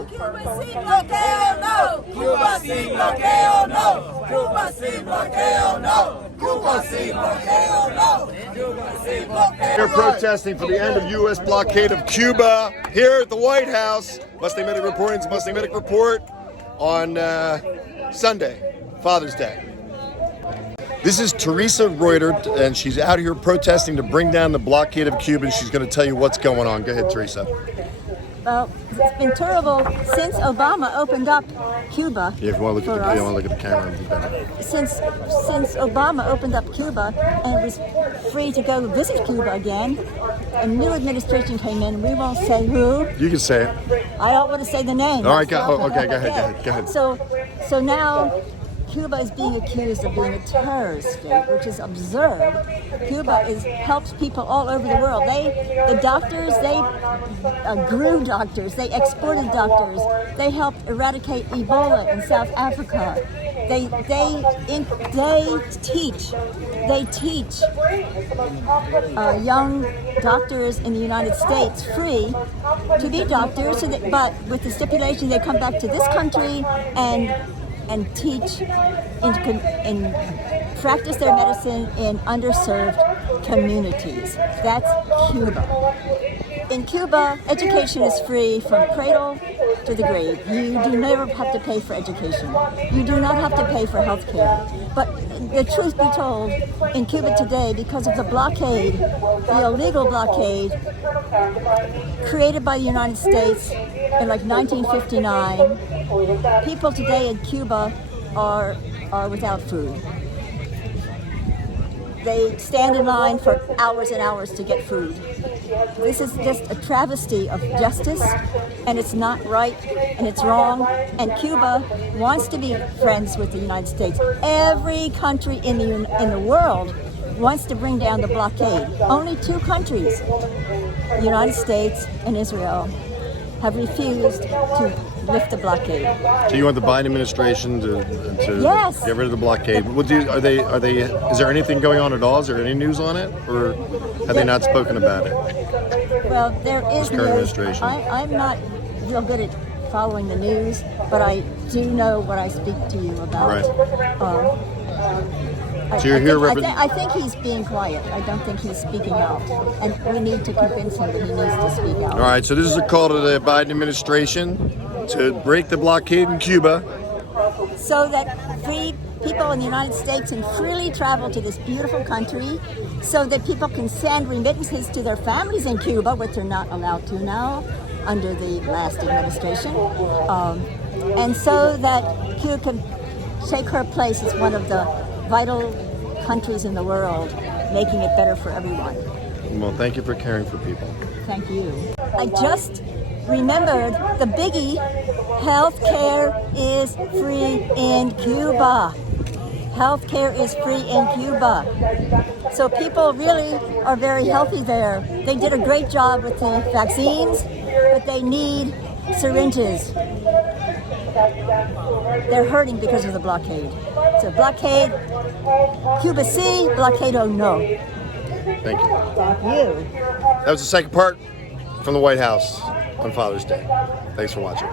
no. Cuba sin bloqueo, no. Cuba sin bloqueo, no. Cuba sin bloqueo, no. Cuba sin bloqueo, no. Cuba sin bloqueo. They're protesting for the end of U.S. blockade of Cuba here at the White House. Mustang Medic reporting. Mustang Medic report on Sunday, Father's Day. This is Teresa Reuter, and she's out here protesting to bring down the blockade of Cuba, and she's going to tell you what's going on. Go ahead, Teresa. Well, it's been terrible since Obama opened up Cuba. Yeah, if you want to look at the camera, it'd be better. Since Obama opened up Cuba and it was free to go visit Cuba again, a new administration came in. We won't say who. You can say it. I don't want to say the name. All right, go ahead. So now Cuba is being accused of being a terrorist state, which is absurd. Cuba helps people all over the world. The doctors grew doctors, they exported doctors, they helped eradicate Ebola in South Africa. They teach young doctors in the United States free to be doctors, but with the stipulation they come back to this country and teach and practice their medicine in underserved communities. That's Cuba. In Cuba, education is free from cradle to the grave. You do never have to pay for education. You do not have to pay for health care. But the truth be told, in Cuba today, because of the blockade, the illegal blockade created by the United States in like 1959, people today in Cuba are without food. They stand in line for hours and hours to get food. This is just a travesty of justice, and it's not right, and it's wrong, and Cuba wants to be friends with the United States. Every country in the world wants to bring down the blockade. Only two countries, the United States and Israel, have refused to lift the blockade. So you want the Biden administration to Yes. get rid of the blockade? Is there anything going on at all? Is there any news on it, or have they not spoken about it? Well, there is current news. administration. I'm not real good at following the news, but I do know what I speak to you about. Right. So you're here I think he's being quiet. I don't think he's speaking out. And we need to convince him that he needs to speak out. All right, so this is a call to the Biden administration to break the blockade in Cuba. So that free people in the United States can freely travel to this beautiful country, so that people can send remittances to their families in Cuba, which they're not allowed to now under the last administration. And so that Cuba can take her place as one of the vital countries in the world, making it better for everyone. Well, thank you for caring for people. Thank you. I just remembered the biggie. Health care is free in Cuba. Health care is free in Cuba. So people really are very healthy there. They did a great job with the vaccines, but they need syringes. They're hurting because of the blockade. So blockade, Cuba sí, blockado no. Thank you. Thank you. That was the second part from the White House on Father's Day. Thanks for watching.